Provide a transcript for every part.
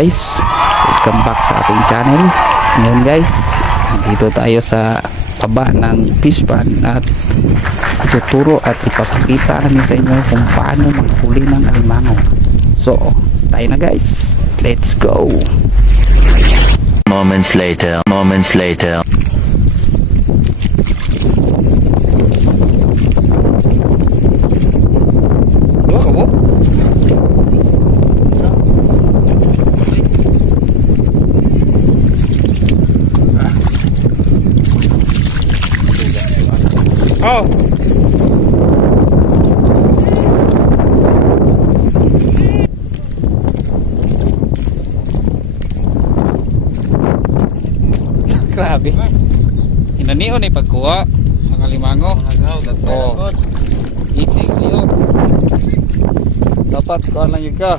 guys, welcome back sa ating channel. Ngayon guys, dito tayo sa baba ng fish pond at tuturo at ipapakita namin sa inyo kung paano maghuli ng alimango. So, tayo na guys, let's go! Moments later. Oh. Grabe. Inanion ay pagkuha ng alimango. Oh. Easy kayo. Dapat kuha lang yung ka.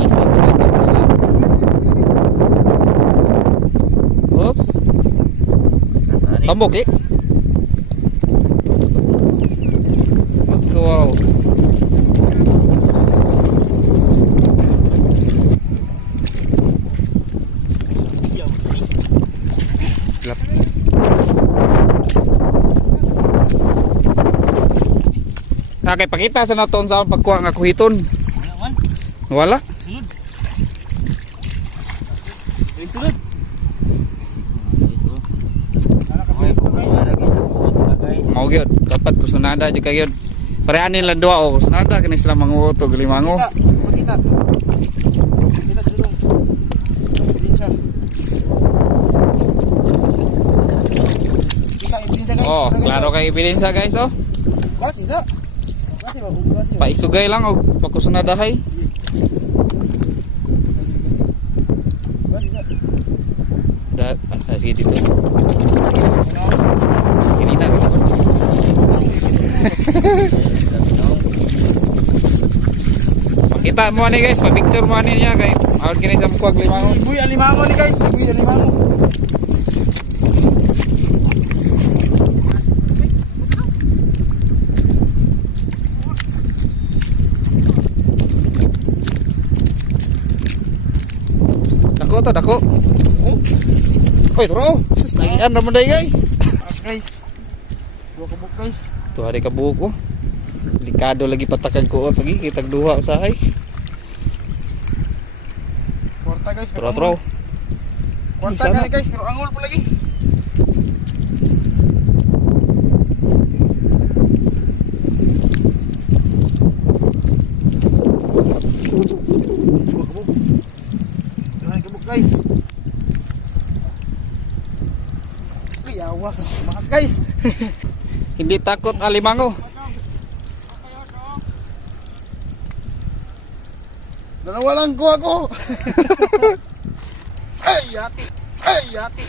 Easy kayo pagkuha. Oops. Tambok eh. Wow. Nakay pakita sa naton sa pagkuha nga kuhiton. Wala. Sulod. Mau gyud dapat kusunada jud kagyud. Parehanin lang duha o kusunada kini sila manguto limango. Kita. Kita sulong. Ebidensya. Kita ebidensya guys. Oh, klaro kay ebidensya guys oh. Basi sa. Basi ba? Basi. Paisugay lang og pagkusunadahay. Basi sa. Sige dito. Kini na. Makita mo ani guys, pa-picture mo ani niya kay awon kini sa kuwag limango. Ibuy alimango ni guys. Ibuy alimango. Dako. Oy, tro. Sus nagian ra man day guys. Guys. Dua kabuk guys. Tuh hari kabuko. Delikado lagi patakan kuot lagi kita duha usahay. Porta guys. Tro. Porta Sana. guys, pero angol pa lagi. Dua kabuk. Dua kabuk guys. Ay, awas. Mahat guys. Hindi takot alimango. Dalawa lang ko ako. Ay, yati. Ay, yati.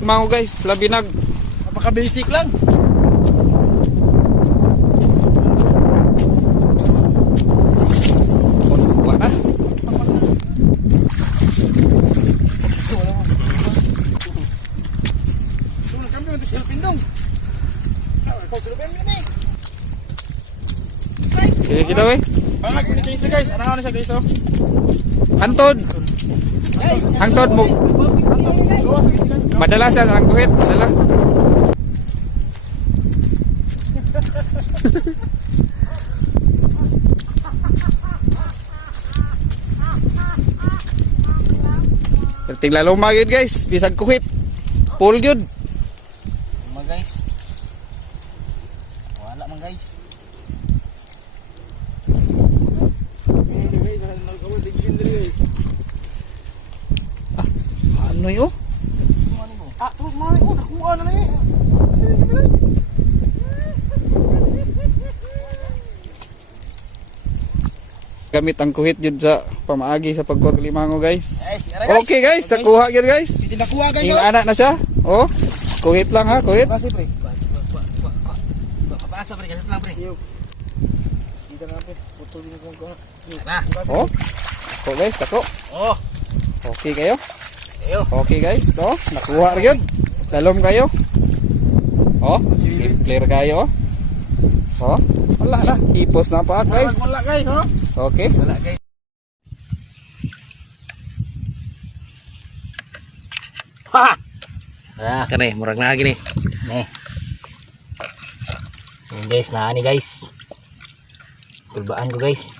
Alimango guys, labinag. Napaka basic lang. Wala. Kami untuk silpin dong. Kau silpin ini. Guys. Sige kita we. Bangag ini guys, guys. Ano siya guys oh. Antod. Guys, Hangtod mo. Madala siya sa kuhit. Dala. Tingla luma yun guys. Bisag kuhit. Full yun. Mga guys. Wala man guys. Ano yun? Terus mana? Nakuha na ni. Gamit ang kuhit yun sa pamaagi sa pagkuha limango guys. Guys. Okay guys, nakuha yun guys. Hindi nakuha guys. Yung anak na siya. Oh, kuhit lang ha, kuhit. Kasih pre. Paasa pre, ganito lang pre. Yo. Kita na pre. Putulin ko ko. Na. Oh. Ako guys, tako. Oh. Okay kayo? Ayo. Okay guys, so nakuha rin yun. Lalom kayo. Oh, simpler kayo. Oh, wala na. Hipos na pa guys. Wala guys, oh. Okay. Wala guys. Ha! Ah, Kani, murag na gini. nih. Ini guys, nah ini guys. Kulbaan ko guys.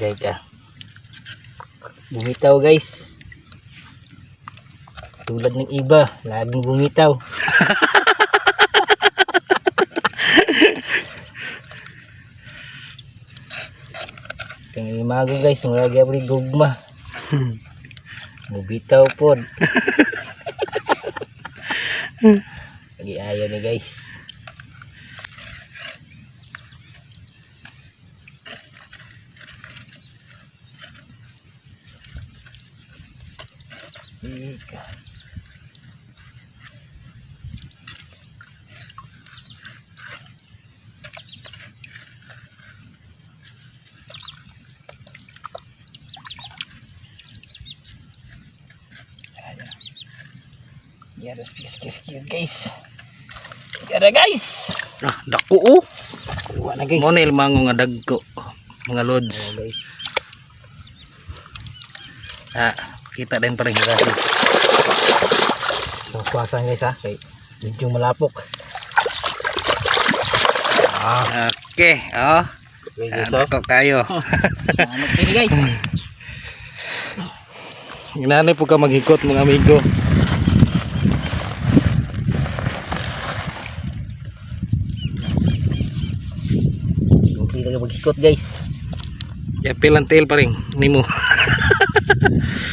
Guys, bumitaw guys. Tulad ng iba, laging bumitaw. Tingin imago guys, murag gyapon gugma. Bumitaw pod. Lagi ayaw ni guys. Ika. Ya harus fiskis-kis guys. Ya guys. Ah, dako oh. Kuha na guys. Mo na ilmango nga dagko. Mga lods. Guys. Ah, kita din pa rin kasi. So kuwasan guys ha. Kay medyo malapok. Okay, oh. Okay Ah, guys, oh. dako kayo. Ano pili guys? Ginani po ka maghikot mga amigo. Hindi talaga maghikot guys. Ya pilang tail pa rin nimo.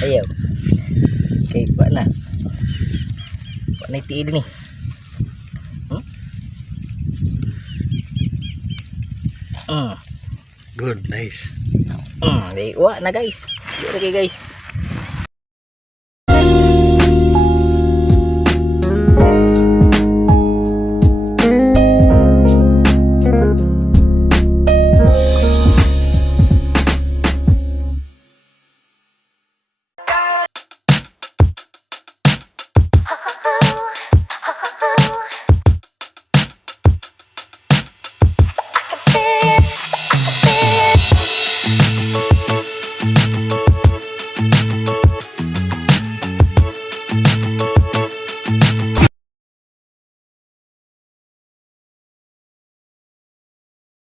Ayaw. Okay, ba na. Ba na itiil ni. Good, nice. Di wa na guys. Di na guys.